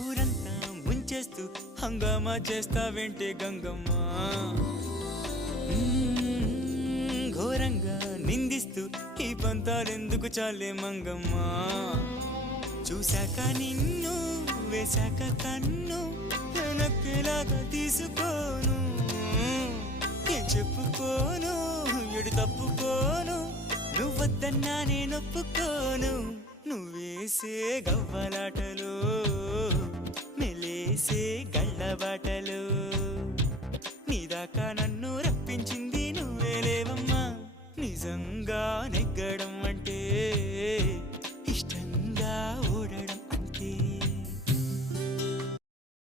ఊరంతా ముంచేస్తూ హంగామా చేస్తావేంటే గంగమ్మ, ఘోరంగా నిందిస్తూ ఈ పంతాలెందుకు చాలే మంగమ్మ. చూశాక నిన్ను వేశాక కన్ను వెనక్కిలాగా తీసుకోను, ఏం చెప్పుకోను ఎడు తప్పుకోను, నువ్వద్దన్నా నేనొప్పుకోను. నువ్వేసే గవ్వలాటలు మెలేసే గళ్ళబాటలు నీదాకా